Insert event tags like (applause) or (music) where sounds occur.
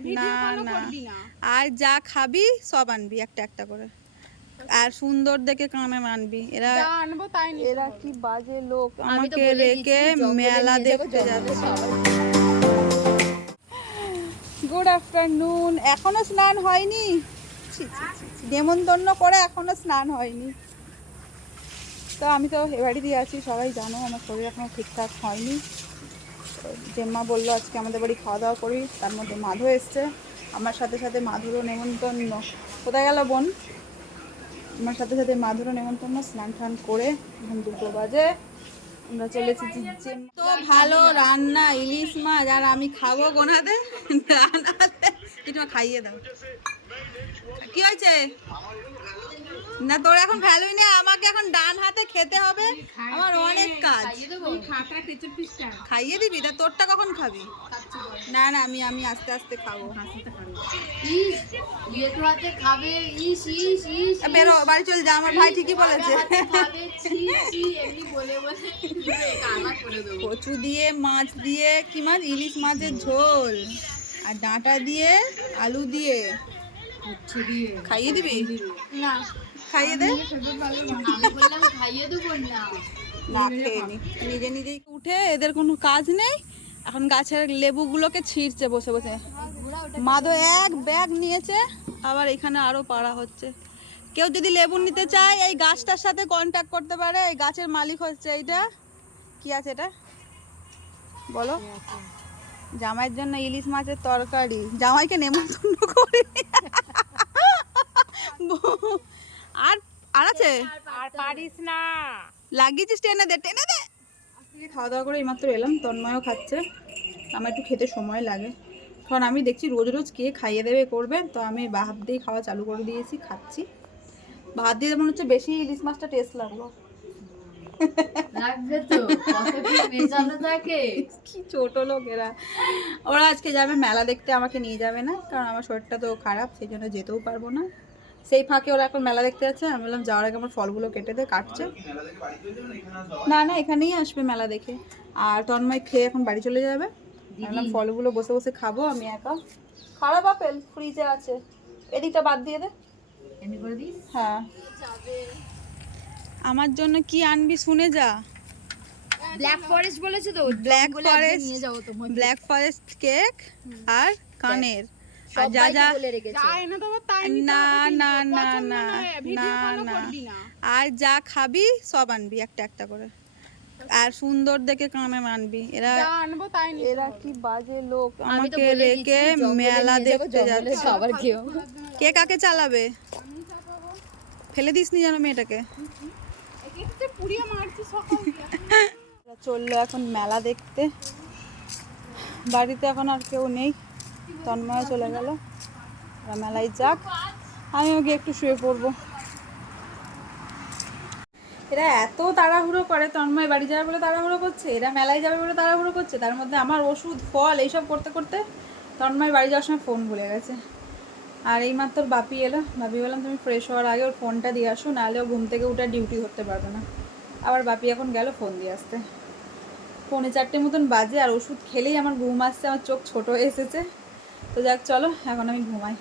না না। আর যা খাবি সব আনবি একটা একটা করে। আর সুন্দর দেখে কামে আনবি এরা আনব তাই এরা কি বাজে লোক। আমাকে রেখে মেলা দেখতে সবাই- গুড আফটারনুন এখনও স্নান হয়নি। নেমন্তন্ন করে এখনও স্নান হয়নি। তো আমি তো এ বাড়ি দিয়ে আছি সবাই জানো আমার শরীর এখনও ঠিকঠাক হয়নি। জেম্মা বলল, আজকে আমাদের বাড়ি খাওয়া দাওয়া করি। তার মধ্যে মাধু এসছে। আমার সাথে সাথে মাধুরও নেমন্তন্ন। কোথায় গেল বোন? আমার সাথে সাথে মাধুরও নেমন্তন্ন, স্নান টান করে এখন দুটো বাজে। আমরা চলে এসেছি জেম- তো ভালো রান্না, ইলিশ মাছ, আর আমি খাব রান্নাতে একটু খাইয়ে দাও। কি হয়েছে? না তোর এখন ভ্যালুই নেই আমাকে এখন ডান হাতে খেতে হবে। আমার অনেক কাজ। খাইয়ে দিবি। তা তোরটা কখন খাবি? না না আমি আমি আস্তে আস্তে খাব। এ, বেরো বাড়ি চল যা আমার ভাই ঠিকই বলেছে। কচু দিয়ে মাছ দিয়ে কি মাছ? ইলিশ মাছের ঝোল। আর ডাঁটা দিয়ে আলু দিয়ে। খাইয়ে দিবি? না। খাইয়ে দে। খাইয়ে দেবো না। না খেয়ে নি। নিজে নিজেই উঠে এদের কোনো কাজ নেই। এখন গাছের লেবুগুলোকে ছিঁড়ছে বসে বসে। মাদো এক ব্যাগ নিয়েছে আবার এখানে আরও পাড়া হচ্ছে। কেউ যদি লেবু নিতে চায় এই গাছটার সাথে কন্ট্যাক্ট করতে পারে। এই গাছের মালিক হচ্ছে এইটা। কি আছে এটা? বলো। জামাইয়ের জন্য ইলিশ মাছের তরকারি। জামাইকে নেমন্তন্ন করি আর আর আছে আর পারিস না। লাগিয়েছিস টেনে দে টেনে দে। খাওয়া দাওয়া করে এইমাত্র এলাম তন্ময়ও খাচ্ছে। আমার একটু খেতে সময় লাগে। কারণ আমি দেখছি রোজ রোজ কে খাইয়ে দেবে করবে তো আমি ভাত দিয়ে খাওয়া চালু করে দিয়েছি খাচ্ছি। ভাত দিয়ে মনে হচ্ছে বেশি ইলিশ মাছটা টেস্ট লাগল। কি ছোট লোক এরা। ওরা আজকে যাবে মেলা দেখতে আমাকে নিয়ে যাবে না কারণ আমার শরীরটা তো খারাপ সেই জন্য যেতেও পারব না। সেই ফাঁকে ওরা এখন মেলা দেখতে যাচ্ছে। আমি বললাম যাওয়ার আগে আমার ফলগুলো কেটে দে কাটছে। না না এখানেই আসবে মেলা দেখে। আর তন্ময় খেয়ে এখন বাড়ি চলে যাবে। আমি বললাম ফলগুলো বসে বসে খাব আমি একা। খারাপ আপেল ফ্রিজে আছে। এদিকটা বাদ দিয়ে দে। হ্যাঁ। আমার জন্য কি আনবি শুনে যা। ব্ল্যাক ফরেস্ট বলেছে তো black forest black forest cake আর কানের। যা যা বলে রেখেছে। তাই না না না না না না আর যা খাবি সব আনবি একটা একটা করে। আর সুন্দর দেখে কামে আনবি এরা আনব তাই এরা কি বাজে লোক। আমাকে রেখে মেলা দেখতে যাচ্ছে। খাবার খেয়েও কে কাকে চালাবে? ফেলে দিস নি যেন মেয়েটাকে। (laughs) চলল এখন মেলা দেখতে। বাড়িতে এখন আর কেউ নেই। তন্ময় চলে গেল। মেলায় যাক। আমিও গিয়ে একটু শুয়ে পড়ব। এরা এত তাড়াহুড়ো করে তন্ময় বাড়ি যাবে বলে তাড়াহুড়ো করছে? এরা মেলায় যাবে বলে তাড়াহুড়ো করছে? তার মধ্যে আমার ওষুধ, ফল এইসব করতে করতে তন্ময় বাড়ি যাওয়ার সময় ফোন ভুলে গেছে। আর এইমাত্র বাপি এলো। বাপি বললাম, তুমি ফ্রেশ হওয়ার আগে ওর ফোনটা দিয়ে আসো, নাহলে ও ঘুম থেকে উঠে ডিউটি করতে পারবে না। আবার বাপি এখন গেল ফোন দিয়ে আসতে। পৌনে চারটে মতন বাজে, আর ওষুধ খেলেই আমার ঘুম আসছে, আমার চোখ ছোট এসেছে। তো যাক চলো এখন আমি ঘুমাই।